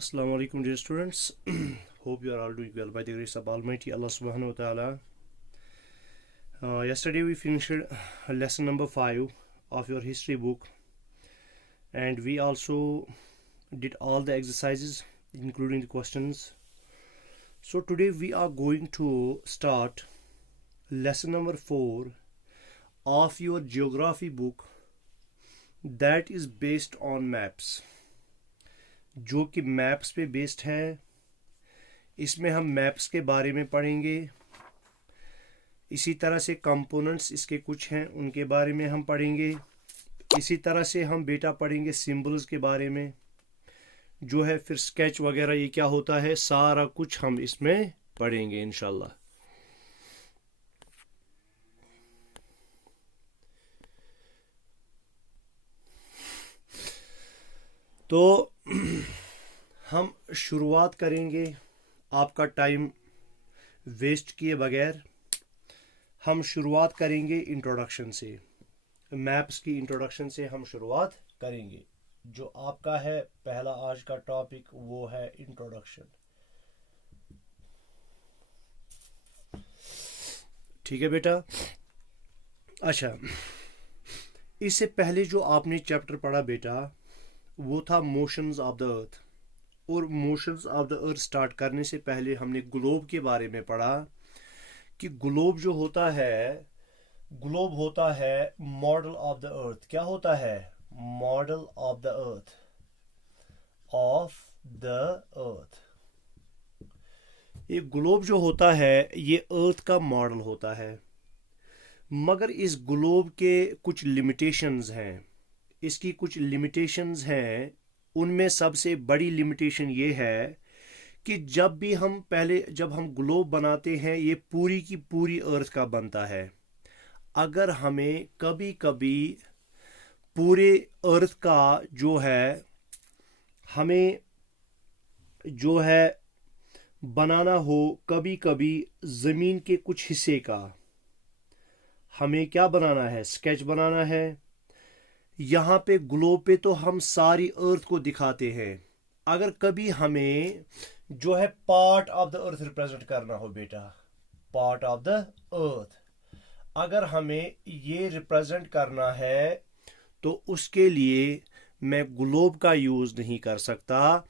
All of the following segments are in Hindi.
Assalamu alaikum, dear students. Hope you are all doing well by the grace of Almighty Allah subhanahu wa ta'ala. Yesterday we finished lesson number 5 of your history book, and we also did all the exercises including the questions. So today we are going to start lesson number 4 of your geography book, that is based on maps, जो कि मैप्स पे बेस्ड है. इसमें हम मैप्स के बारे में पढ़ेंगे. इसी तरह से कंपोनेंट्स इसके कुछ हैं, उनके बारे में हम पढ़ेंगे. इसी तरह से हम बेटा पढ़ेंगे सिंबल्स के बारे में, जो है फिर स्केच वगैरह ये क्या होता है, सारा कुछ हम इसमें पढ़ेंगे इंशाल्लाह. तो हम शुरुआत करेंगे आपका टाइम वेस्ट किए बगैर. हम शुरुआत करेंगे इंट्रोडक्शन से, मैप्स की इंट्रोडक्शन से हम शुरुआत करेंगे. जो आपका है पहला आज का टॉपिक वो है इंट्रोडक्शन. ठीक है बेटा. अच्छा, इससे पहले जो आपने चैप्टर पढ़ा बेटा वो था मोशंस ऑफ द अर्थ. और motions of the earth start करने से पहले हमने ग्लोब के बारे में पढ़ा कि ग्लोब जो होता है, ग्लोब होता है मॉडल ऑफ द अर्थ. क्या होता है? Model of the earth, of the अर्थ. ये ग्लोब जो होता है ये अर्थ का मॉडल होता है, मगर इस ग्लोब के कुछ लिमिटेशंस हैं. इसकी कुछ लिमिटेशंस हैं. उनमें सबसे बड़ी लिमिटेशन ये है कि जब हम ग्लोब बनाते हैं ये पूरी की पूरी अर्थ का बनता है. अगर हमें कभी कभी पूरे अर्थ का जो है हमें जो है बनाना हो, कभी कभी ज़मीन के कुछ हिस्से का हमें क्या बनाना है, स्केच बनाना है. यहाँ पे ग्लोब पे तो हम सारी अर्थ को दिखाते हैं. अगर कभी हमें जो है part of the earth represent करना हो बेटा, पार्ट ऑफ द अर्थ, अगर हमें ये रिप्रेजेंट करना है तो उसके लिए मैं ग्लोब का यूज़ नहीं कर सकता.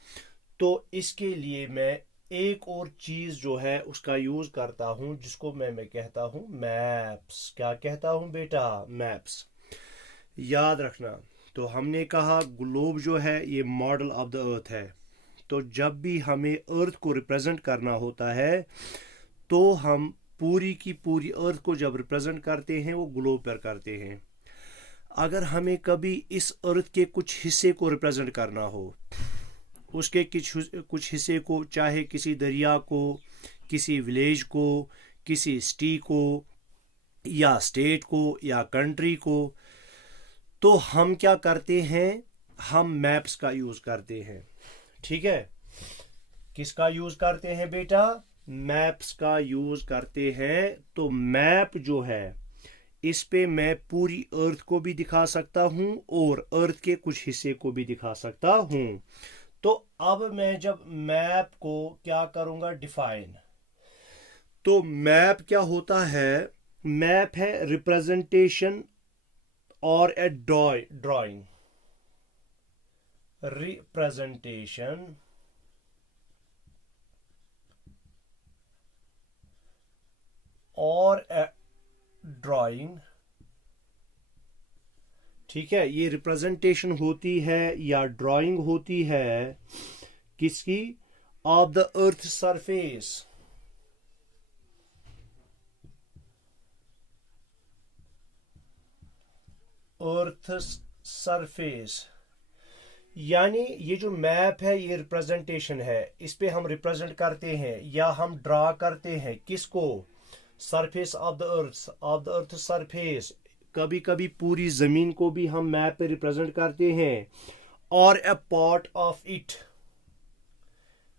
तो इसके लिए मैं एक और चीज़ जो है उसका यूज़ करता हूँ, जिसको मैं कहता हूँ मैप्स. क्या कहता हूँ बेटा? मैप्स. याद रखना. तो हमने कहा ग्लोब जो है ये मॉडल ऑफ द अर्थ है. तो जब भी हमें अर्थ को रिप्रेजेंट करना होता है तो हम पूरी की पूरी अर्थ को जब रिप्रेजेंट करते हैं वो ग्लोब पर करते हैं. अगर हमें कभी इस अर्थ के कुछ हिस्से को रिप्रेजेंट करना हो, उसके कुछ हिस्से को, चाहे किसी दरिया को, किसी विलेज को, किसी सिटी को, या स्टेट को, या कंट्री को, तो हम क्या करते हैं? हम मैप्स का यूज़ करते हैं. ठीक है. किसका यूज़ करते हैं बेटा? मैप्स का यूज़ करते हैं. तो मैप जो है इस पे मैं पूरी अर्थ को भी दिखा सकता हूँ और अर्थ के कुछ हिस्से को भी दिखा सकता हूँ. तो अब मैं जब मैप को क्या करूँगा? डिफाइन. तो मैप क्या होता है? मैप है रिप्रेजेंटेशन और ए ड्राइंग. रिप्रेजेंटेशन और ए ड्राइंग. ठीक है. ये रिप्रेजेंटेशन होती है या ड्राइंग होती है किसकी? Of the earth surface. Earth surface. यानी ये जो मैप है ये रिप्रेजेंटेशन है. इस पे हम रिप्रेजेंट करते हैं या हम ड्रा करते हैं किसको? Surface of the earth, of the earth surface. कभी कभी पूरी जमीन को भी हम मैप पे रिप्रेजेंट करते हैं, और ए पार्ट ऑफ इट,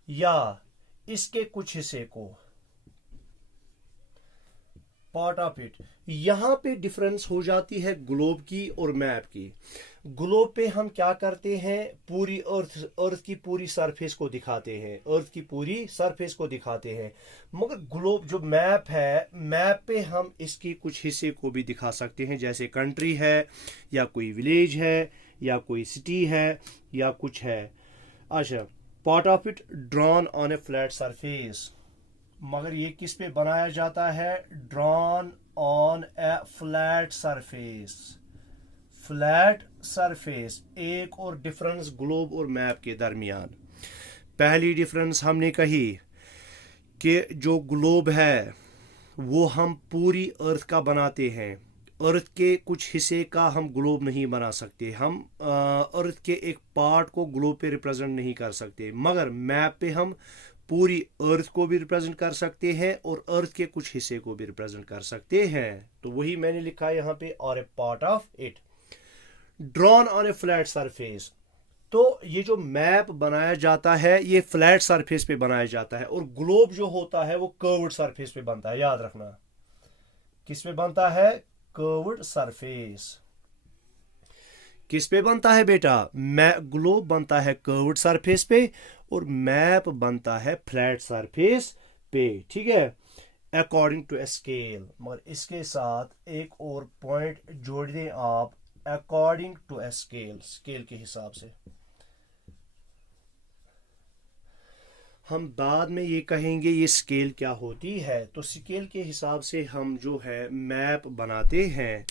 या इसके कुछ हिस्से को. Part of it. यहाँ पे डिफरेंस हो जाती है ग्लोब की और मैप की। ग्लोब पे हम क्या करते हैं, पूरी अर्थ की पूरी सरफेस को दिखाते हैं, अर्थ की पूरी सरफेस को दिखाते हैं। मगर ग्लोब जो मैप है, मैप पे हम इसकी कुछ हिस्से को भी दिखा सकते हैं, जैसे कंट्री है या कोई विलेज है या कोई सिटी है या कुछ है। अच्छा, part of it drawn on a flat surface. मगर ये किस पे बनाया जाता है, drawn on a flat surface. Flat surface. एक और डिफरेंस ग्लोब और मैप के दरमियान। पहली डिफरेंस हमने कही कि जो ग्लोब है वो हम पूरी अर्थ का बनाते हैं, अर्थ के कुछ हिस्से का हम ग्लोब नहीं बना सकते, हम अर्थ के एक पार्ट को ग्लोब पे रिप्रेजेंट नहीं कर सकते। मगर मैप पे हम पूरी अर्थ को भी रिप्रेजेंट कर सकते हैं और अर्थ के कुछ हिस्से को भी रिप्रेजेंट कर सकते हैं। तो वही मैंने लिखा है यहाँ पे, और a part of it drawn on a flat surface. तो ये जो मैप बनाया जाता है ये फ्लैट सरफेस पे बनाया जाता है, और ग्लोब जो होता है वो कर्व्ड सरफेस पे बनता है। याद रखना, किस पे बनता है, कर्व्ड सरफेस। किस पे बनता है बेटा, ग्लोब बनता है कर्व्ड सरफेस पे और मैप बनता है फ्लैट सरफेस पे। ठीक है, अकॉर्डिंग टू ए स्केल। मगर इसके साथ एक और पॉइंट जोड़ दें आप, according to a scale, scale के हिसाब से। हम बाद में ये कहेंगे ये स्केल क्या होती है। तो स्केल के हिसाब से हम जो है मैप बनाते हैं।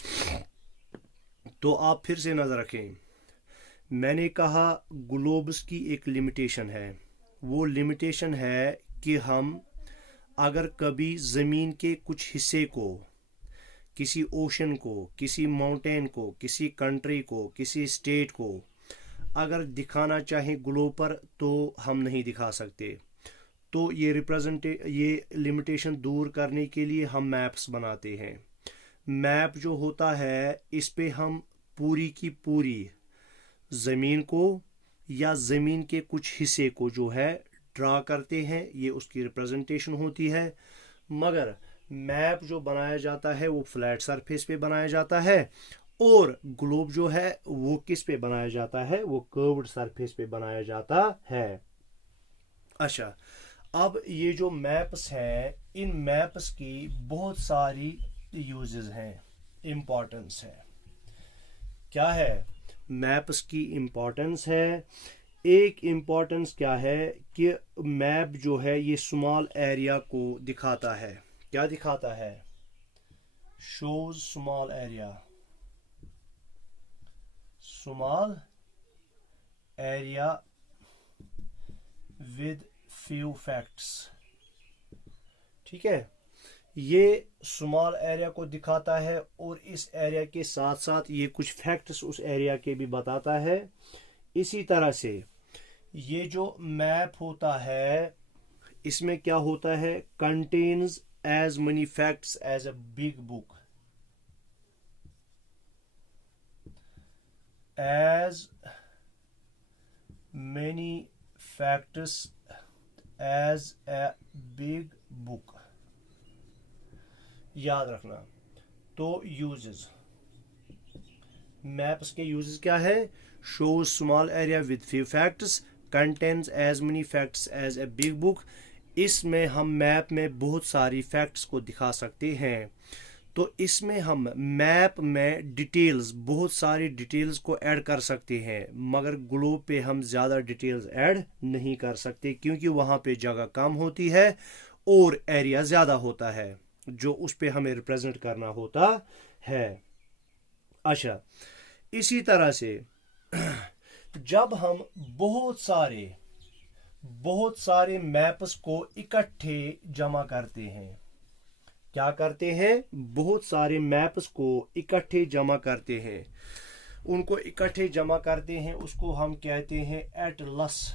तो आप फिर से नजर रखें, मैंने कहा ग्लोब्स की एक लिमिटेशन है। वो लिमिटेशन है कि हम अगर कभी ज़मीन के कुछ हिस्से को, किसी ओशन को, किसी माउंटेन को, किसी कंट्री को, किसी स्टेट को अगर दिखाना चाहें ग्लोब पर, तो हम नहीं दिखा सकते। तो ये लिमिटेशन दूर करने के लिए हम मैप्स बनाते हैं। मैप जो होता है इस पे हम पूरी की पूरी ज़मीन को या ज़मीन के कुछ हिस्से को जो है ड्रा करते हैं, ये उसकी रिप्रेजेंटेशन होती है। मगर मैप जो बनाया जाता है वो फ्लैट सरफेस पे बनाया जाता है, और ग्लोब जो है वो किस पे बनाया जाता है, वो कर्व्ड सरफेस पे बनाया जाता है। अच्छा, अब ये जो मैप्स हैं, इन मैप्स की बहुत सारी यूजेस हैं, इम्पोर्टेंस है। क्या है मैप्स की इम्पोर्टेंस है? एक इम्पोर्टेंस क्या है कि मैप जो है ये स्मॉल एरिया को दिखाता है। क्या दिखाता है? Shows small area, small area with few facts. ठीक है, ये स्मॉल एरिया को दिखाता है और इस एरिया के साथ साथ ये कुछ फैक्ट्स उस एरिया के भी बताता है। इसी तरह से ये जो मैप होता है इसमें क्या होता है, contains as many facts as a big book, as many facts as a big book। याद रखना। तो यूजेस, मैप्स के यूजेस क्या है? Shows small area with few facts, contains as many facts as a big book. इसमें हम मैप में बहुत सारी फैक्ट्स को दिखा सकते हैं। तो इसमें हम मैप में डिटेल्स, बहुत सारी डिटेल्स को ऐड कर सकते हैं, मगर ग्लोब पे हम ज़्यादा डिटेल्स ऐड नहीं कर सकते क्योंकि वहाँ पे जगह कम होती है और एरिया ज़्यादा होता है जो उस पे हमें रिप्रेजेंट करना होता है। अच्छा, इसी तरह से जब हम बहुत सारे मैप्स को इकट्ठे जमा करते हैं, क्या करते हैं? बहुत सारे मैप्स को इकट्ठे जमा करते हैं, उनको इकट्ठे जमा करते हैं, उसको हम कहते हैं एटलस।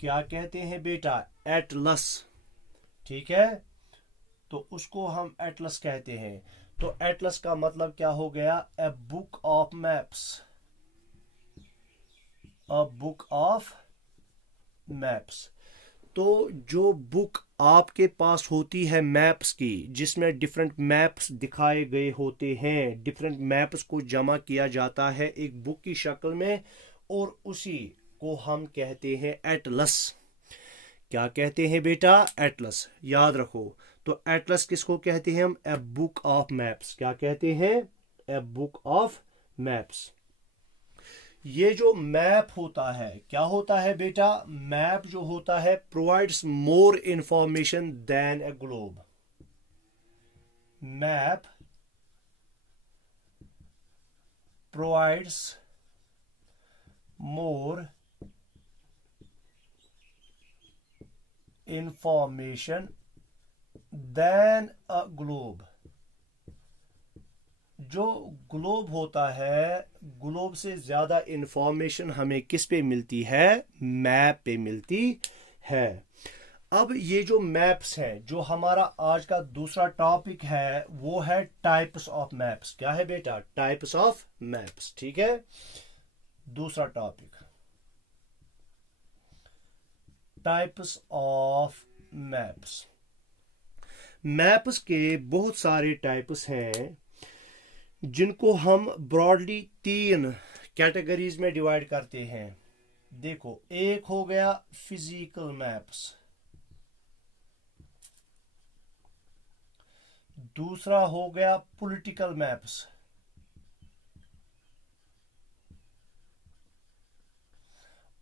क्या कहते हैं बेटा? एटलस। ठीक है, तो उसको हम एटलस कहते हैं। तो एटलस का मतलब क्या हो गया? A book of maps, a book of maps. तो जो बुक आपके पास होती है मैप्स की, जिसमें डिफरेंट मैप्स दिखाए गए होते हैं, डिफरेंट मैप्स को जमा किया जाता है एक बुक की शक्ल में, और उसी को हम कहते हैं एटलस। क्या कहते हैं बेटा? एटलस। याद रखो। तो एटलस किसको कहते हैं हम? A book of maps. क्या कहते हैं? A book of maps. ये जो मैप होता है, क्या होता है बेटा? मैप जो होता है provides more information than a globe. Map provides more information than a globe. जो ग्लोब होता है, ग्लोब से ज़्यादा इंफॉर्मेशन हमें किस पे मिलती है? मैप पे मिलती है। अब ये जो मैप्स हैं, जो हमारा आज का दूसरा टॉपिक है, वो है टाइप्स ऑफ मैप्स। क्या है बेटा? Types of maps. ठीक है, दूसरा topic, types of maps. Maps के बहुत सारे टाइप्स हैं, जिनको हम ब्रॉडली 3 कैटेगरीज में डिवाइड करते हैं। देखो, एक हो गया फिजिकल मैप्स, दूसरा हो गया पॉलिटिकल मैप्स,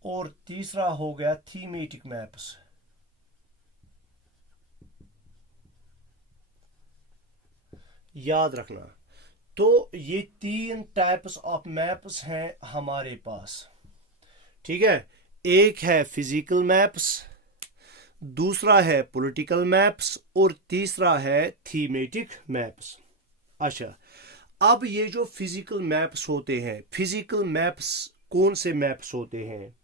और तीसरा हो गया थीमेटिक मैप्स। याद रखना। तो ये 3 टाइप्स ऑफ मैप्स हैं हमारे पास। ठीक है, एक है फिजिकल मैप्स, दूसरा है पॉलिटिकल मैप्स, और तीसरा है थीमेटिक मैप्स। अच्छा, अब ये जो फिजिकल मैप्स होते हैं, फिजिकल मैप्स कौन से मैप्स होते हैं?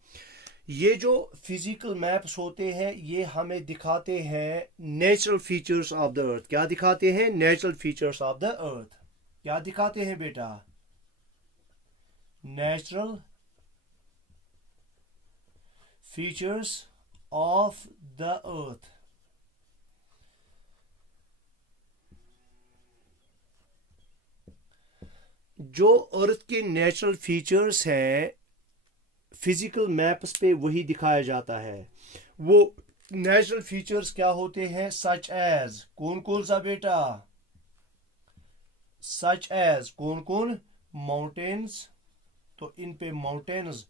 ये जो फिजिकल मैप्स होते हैं, ये हमें दिखाते हैं नेचुरल फीचर्स ऑफ द अर्थ। क्या दिखाते हैं? नेचुरल फीचर्स ऑफ द अर्थ। क्या दिखाते हैं बेटा? नेचुरल फीचर्स ऑफ द अर्थ। जो अर्थ के नेचुरल फीचर्स हैं, फिजिकल मैप्स पे वही दिखाया जाता है। वो नेचुरल फीचर्स क्या होते हैं? सच एज, कौन कौन सा बेटा? सच एज कौन कौन? माउंटेन्स। तो इन पे माउंटेन्स,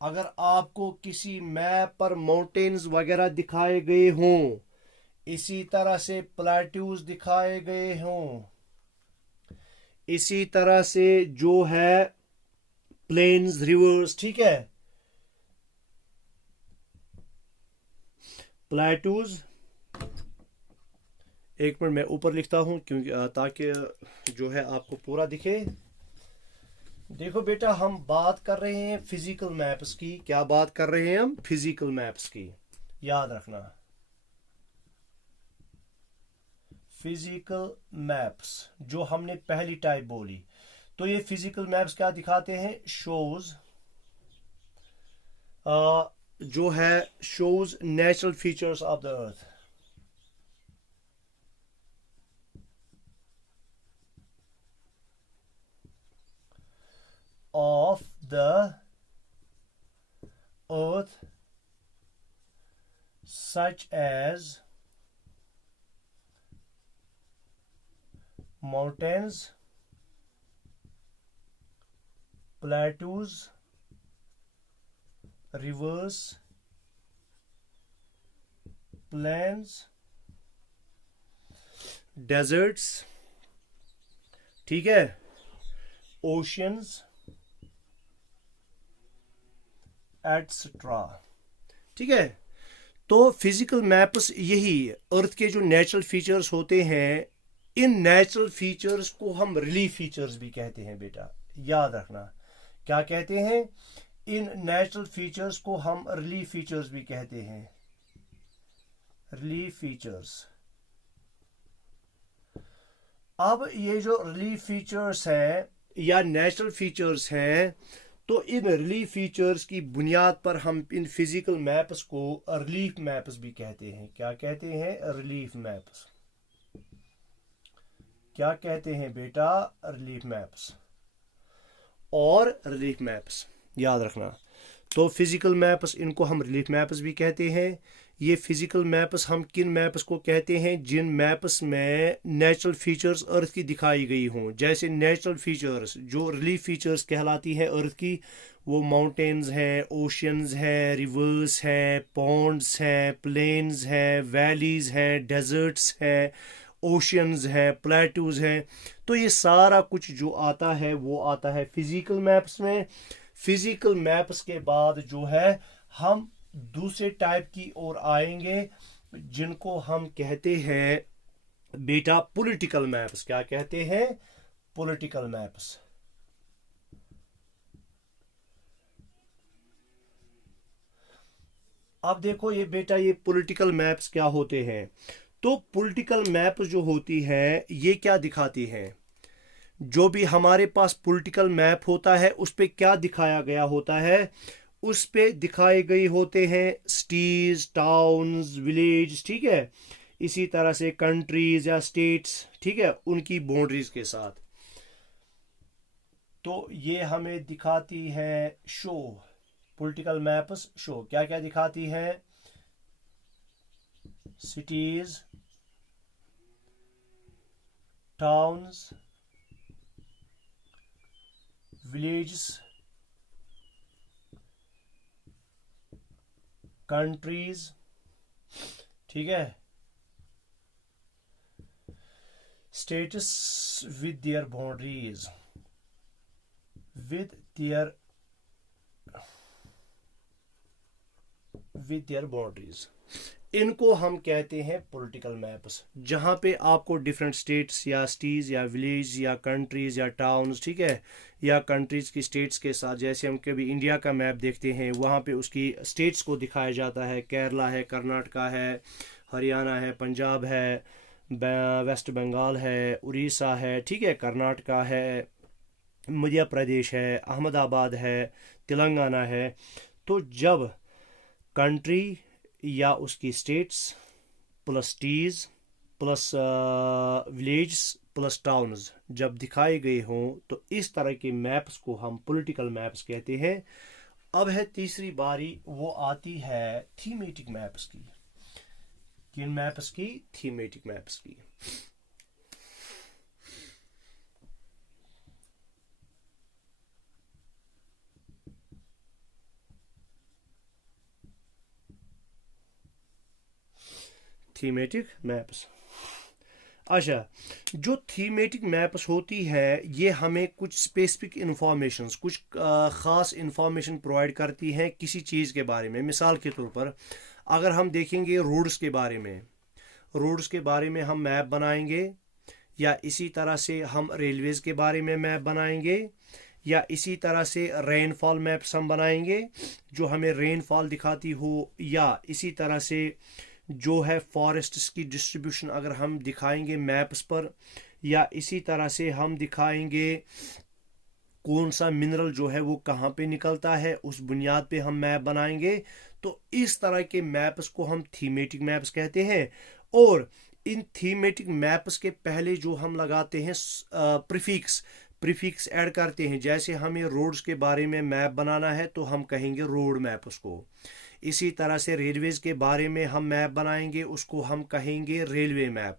अगर आपको किसी मैप पर माउंटेन्स वगैरह दिखाए गए हों, इसी तरह से प्लेट्यूज दिखाए गए हों, इसी तरह से जो है प्लेन्स, रिवर्स, ठीक है, प्लेट्यूज। एक मिनट, मैं ऊपर लिखता हूं क्योंकि ताकि जो है आपको पूरा दिखे। देखो बेटा, हम बात कर रहे हैं फिजिकल मैप्स की। क्या बात कर रहे हैं हम? फिजिकल मैप्स की। याद रखना, फिजिकल मैप्स जो हमने पहली टाइप बोली। तो ये फिजिकल मैप्स क्या दिखाते हैं? शोज जो है, shows natural features of the earth. Of the earth, such as mountains, plateaus, rivers, plains, deserts, ठीक है, oceans, एटसेट्रा। ठीक है, तो फिजिकल मैप्स यही अर्थ के जो नेचुरल फीचर्स होते हैं, इन नेचुरल फीचर्स को हम रिलीफ फीचर्स भी कहते हैं बेटा। याद रखना, क्या कहते हैं? इन नेचुरल फीचर्स को हम रिलीफ फीचर्स भी कहते हैं। Relief features. अब ये जो रिलीफ फीचर्स हैं या नेचुरल फीचर्स हैं, तो इन रिलीफ फीचर्स की बुनियाद पर हम इन फिजिकल मैप्स को रिलीफ मैप्स भी कहते हैं। क्या कहते हैं? Relief maps. क्या कहते हैं बेटा? रिलीफ मैप्स और रिलीफ मैप्स, याद रखना। तो फिजिकल मैप्स, इनको हम रिलीफ मैप्स भी कहते हैं। ये फिजिकल मैप्स हम किन मैप्स को कहते हैं? जिन मैप्स में नेचुरल फीचर्स अर्थ की दिखाई गई हों। जैसे नेचुरल फीचर्स जो रिलीफ फीचर्स कहलाती हैं अर्थ की, वो माउंटेन्स हैं, ओशियंस हैं, रिवर्स हैं, पॉन्ड्स हैं, प्लेन्स हैं, वैलीज हैं, डेजर्ट्स हैं, ओशियंस हैं, प्लेटूज हैं। तो ये सारा कुछ जो आता है वो आता है फिजिकल मैप्स में। फिजिकल मैप्स के बाद जो है हम दूसरे टाइप की ओर आएंगे जिनको हम कहते हैं बेटा पॉलिटिकल मैप्स। क्या कहते हैं? Political maps. अब देखो ये बेटा, ये पॉलिटिकल मैप्स क्या होते हैं। तो पॉलिटिकल मैप जो होती है ये क्या दिखाती है? जो भी हमारे पास पॉलिटिकल मैप होता है उस पे क्या दिखाया गया होता है? उस पे दिखाए गए होते हैं सिटीज, टाउन्स, विलेज, ठीक है। इसी तरह से कंट्रीज या स्टेट्स, ठीक है, उनकी बाउंड्रीज के साथ। तो ये हमें दिखाती है शो, पॉलिटिकल मैप्स शो क्या क्या दिखाती है? सिटीज, टाउन्स, विलेजेस, कंट्रीज, ठीक है, states with their boundaries, with their boundaries. इनको हम कहते हैं पॉलिटिकल मैप्स, जहाँ पे आपको डिफरेंट स्टेट्स या सिटीज़ या विलेज या कंट्रीज़ या टाउन्स, ठीक है, या कंट्रीज़ की स्टेट्स के साथ, जैसे हम कभी इंडिया का मैप देखते हैं वहाँ पे उसकी स्टेट्स को दिखाया जाता है। केरला है, कर्नाटका है, हरियाणा है, पंजाब है, वेस्ट बंगाल है, उड़ीसा है, ठीक है, कर्नाटका है, मध्य प्रदेश है, अहमदाबाद है, तेलंगाना है। तो जब कंट्री या उसकी states plus cities plus village plus towns जब दिखाए गए हों तो इस तरह के मैप्स को हम पॉलिटिकल मैप्स कहते हैं। अब है तीसरी बारी, वो आती है थीमेटिक मैप्स की। किन मैप्स की? थीमेटिक मैप्स की। Thematic maps. अच्छा, जो थीमेटिक मैप्स होती है ये हमें कुछ स्पेसिफिक इंफॉर्मेशंस, कुछ ख़ास इंफॉर्मेशन प्रोवाइड करती हैं किसी चीज़ के बारे में। मिसाल के तौर पर अगर हम देखेंगे रोड्स के बारे में, रोड्स के बारे में हम मैप बनाएंगे, या इसी तरह से हम रेलवेज़ के बारे में मैप बनाएंगे, या इसी तरह से रेनफॉल मैप्स हम बनाएंगे जो हमें रेनफॉल दिखाती हो, या इसी तरह से जो है फॉरेस्ट्स की डिस्ट्रीब्यूशन अगर हम दिखाएंगे मैप्स पर, या इसी तरह से हम दिखाएंगे कौन सा मिनरल जो है वो कहाँ पे निकलता है, उस बुनियाद पे हम मैप बनाएंगे। तो इस तरह के मैप्स को हम थीमेटिक मैप्स कहते हैं। और इन थीमेटिक मैप्स के पहले जो हम लगाते हैं प्रीफिक्स ऐड करते हैं। जैसे हमें रोड्स के बारे में मैप बनाना है तो हम कहेंगे रोड मैप उसको। इसी तरह से रेलवेज़ के बारे में हम मैप बनाएंगे, उसको हम कहेंगे रेलवे मैप।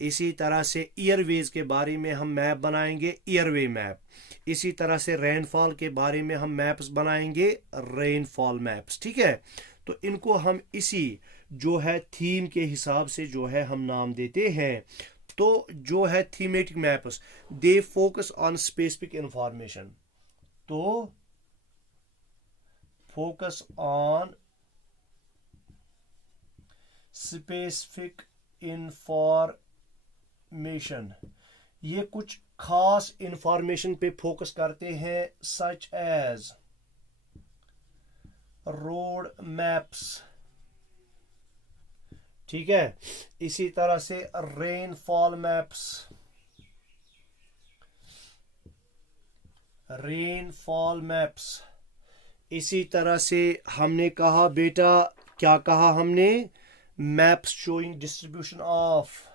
इसी तरह से एयरवेज के बारे में हम मैप बनाएंगे, एयरवे मैप। इसी तरह से रेनफॉल के बारे में हम मैप्स बनाएंगे, रेनफॉल मैप्स, ठीक है। तो इनको हम इसी जो है थीम के हिसाब से जो है हम नाम देते हैं। तो जो है thematic maps, they focus on specific information. तो फोकस ऑन स्पेसिफिक इंफॉर्मेशन, ये कुछ खास इंफॉर्मेशन पे फोकस करते हैं, सच एज रोड मैप्स, ठीक है। इसी तरह से रेनफॉल मैप्स, रेनफॉल मैप्स। इसी तरह से हमने कहा बेटा, क्या कहा हमने, maps showing distribution of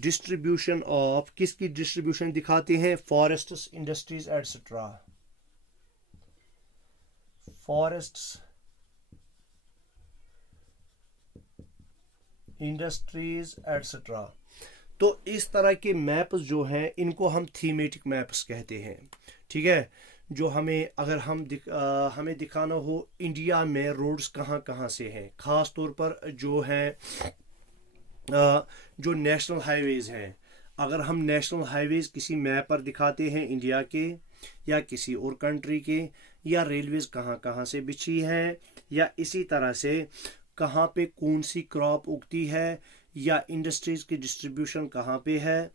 distribution of किसकी डिस्ट्रीब्यूशन दिखाते हैं, forests, industries etcetera, forests, industries etcetera. तो इस तरह के मैप्स जो हैं इनको हम थीमेटिक मैप्स कहते हैं। ठीक है, जो हमें अगर हमें दिखाना हो इंडिया में रोड्स कहाँ कहाँ से हैं, ख़ास तौर पर जो हैं जो नेशनल हाईवेज़ हैं, अगर हम नेशनल हाईवेज़ किसी मैप पर दिखाते हैं इंडिया के या किसी और कंट्री के, या रेलवेज़ कहाँ कहाँ से बिछी हैं, या इसी तरह से कहाँ पे कौन सी क्रॉप उगती है, या इंडस्ट्रीज़ की डिस्ट्रीब्यूशन कहाँ पे है,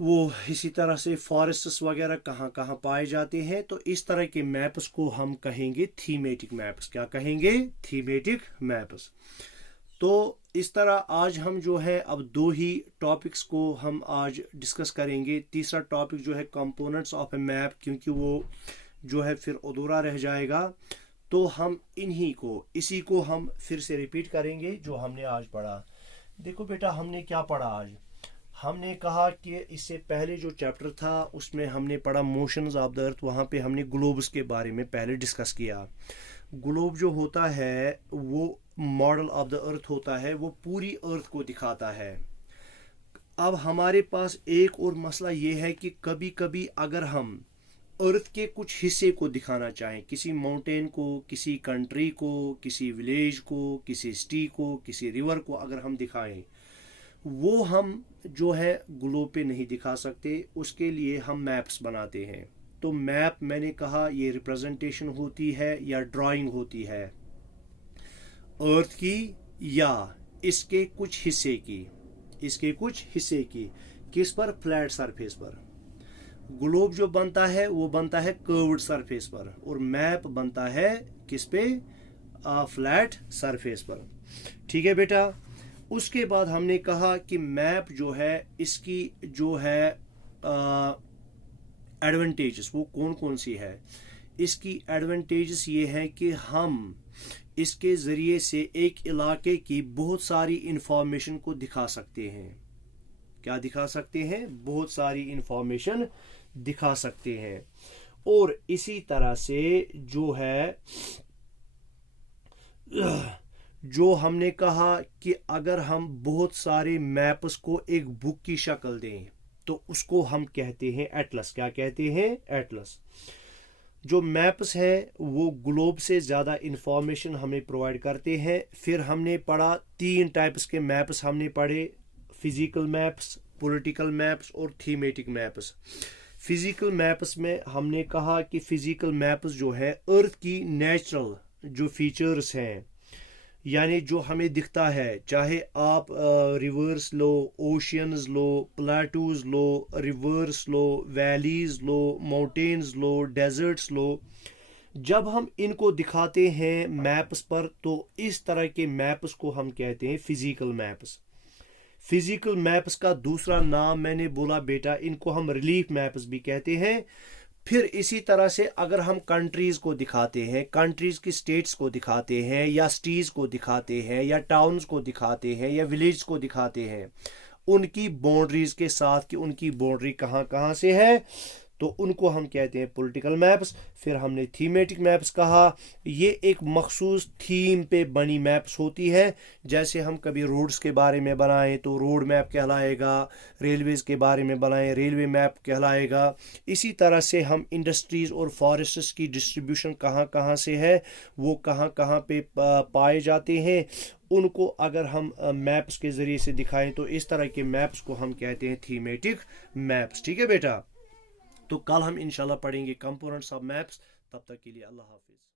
वो इसी तरह से फॉरेस्ट्स वगैरह कहाँ कहाँ पाए जाते हैं, तो इस तरह के मैप्स को हम कहेंगे थीमेटिक मैप्स। क्या कहेंगे, थीमेटिक मैप्स। तो इस तरह आज हम जो है अब दो ही टॉपिक्स को हम आज डिस्कस करेंगे। तीसरा टॉपिक जो है कंपोनेंट्स ऑफ ए मैप, क्योंकि वो जो है फिर अधूरा रह जाएगा, तो हम इसी को हम फिर से रिपीट करेंगे जो हमने आज पढ़ा। देखो बेटा, हमने क्या पढ़ा आज, हमने कहा कि इससे पहले जो चैप्टर था उसमें हमने पढ़ा मोशंस ऑफ द अर्थ। वहाँ पे हमने ग्लोब्स के बारे में पहले डिस्कस किया। ग्लोब जो होता है वो मॉडल ऑफ द अर्थ होता है, वो पूरी अर्थ को दिखाता है। अब हमारे पास एक और मसला ये है कि कभी कभी अगर हम अर्थ के कुछ हिस्से को दिखाना चाहें, किसी माउंटेन को, किसी कंट्री को, किसी विलेज को, किसी सिटी को, किसी रिवर को अगर हम दिखाएं, वो हम जो है ग्लोब पे नहीं दिखा सकते। उसके लिए हम मैप्स बनाते हैं। तो मैप मैंने कहा ये रिप्रेजेंटेशन होती है या ड्राइंग होती है अर्थ की या इसके कुछ हिस्से की, किस पर, फ्लैट सरफेस पर। ग्लोब जो बनता है वो बनता है कर्व्ड सरफेस पर, और मैप बनता है किस पे, फ्लैट सरफेस पर। ठीक है बेटा। उसके बाद हमने कहा कि मैप जो है इसकी जो है एडवांटेजेस वो कौन कौन सी है। इसकी एडवांटेजेस ये है कि हम इसके ज़रिए से एक इलाके की बहुत सारी इंफॉर्मेशन को दिखा सकते हैं। क्या दिखा सकते हैं, बहुत सारी इंफॉर्मेशन दिखा सकते हैं। और इसी तरह से जो है जो हमने कहा कि अगर हम बहुत सारे मैप्स को एक बुक की शक्ल दें तो उसको हम कहते हैं एटलस। क्या कहते हैं, एटलस। जो मैप्स हैं वो ग्लोब से ज़्यादा इंफॉर्मेशन हमें प्रोवाइड करते हैं। फिर हमने पढ़ा 3 टाइप्स के मैप्स हमने पढ़े, फिजिकल मैप्स, पॉलिटिकल मैप्स और थीमेटिक मैप्स। फिजिकल मैप्स में हमने कहा कि फिजिकल मैप्स जो है अर्थ की नेचुरल जो फीचर्स हैं, यानी जो हमें दिखता है, चाहे आप रिवर्स लो, ओशियंस लो, प्लेटूज लो, रिवर्स लो, वैलीज लो, माउंटेन्स लो, डेजर्ट्स लो, जब हम इनको दिखाते हैं मैप्स पर तो इस तरह के मैप्स को हम कहते हैं फिजिकल मैप्स। फिजिकल मैप्स का दूसरा नाम मैंने बोला बेटा, इनको हम रिलीफ मैप्स भी कहते हैं। फिर इसी तरह से अगर हम कंट्रीज को दिखाते हैं, कंट्रीज की स्टेट्स को दिखाते हैं, या सिटीज को दिखाते हैं, या टाउन्स को दिखाते हैं, या विलेज को दिखाते हैं, उनकी बाउंड्रीज के साथ कि उनकी बाउंड्री कहाँ कहाँ से है, तो उनको हम कहते हैं पॉलिटिकल मैप्स। फिर हमने थीमेटिक मैप्स कहा, ये एक मखसूस थीम पे बनी मैप्स होती है। जैसे हम कभी रोड्स के बारे में बनाएं तो रोड मैप कहलाएगा, रेलवेज़ के बारे में बनाएं रेलवे मैप कहलाएगा। इसी तरह से हम इंडस्ट्रीज़ और फॉरेस्ट्स की डिस्ट्रीब्यूशन कहाँ कहाँ से है, वो कहाँ कहाँ पे पाए जाते हैं, उनको अगर हम मैप्स के ज़रिए से दिखाएं तो इस तरह के मैप्स को हम कहते हैं थीमेटिक मैप्स। ठीक है बेटा। तो कल हम इंशाल्लाह पढ़ेंगे कंपोनेंट्स ऑफ मैप्स। तब तक के लिए अल्लाह हाफिज़।